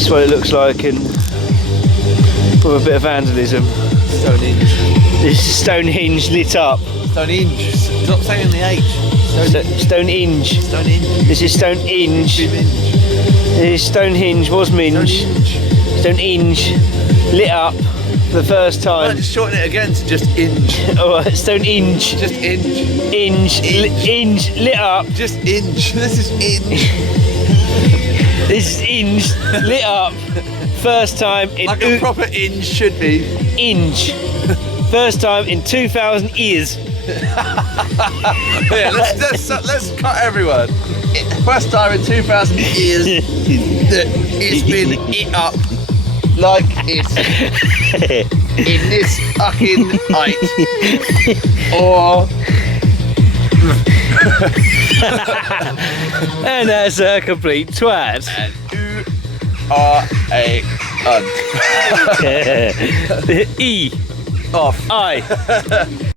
This is what it looks like in with a bit of vandalism. Stonehenge. This is Stonehenge lit up. Stonehenge. Stop saying the H. Stonehenge. Stonehenge. This is Stonehenge. This is Stonehenge, was minge. Stonehenge. Lit up for the first time. Right, just shorten it again to just inge. Alright, Stonehenge. Just inge. Inge. Inge. Lit up. Just inge. This is inge. This is Inge. Lit up. First time in... Like a proper inge should be. Inge. First time in 2,000 years. Yeah, let's cut everyone. First time in 2,000 years that it's been it up like it's in this fucking height. Or and that's a complete twat. and you are a cunt. E. Off. I.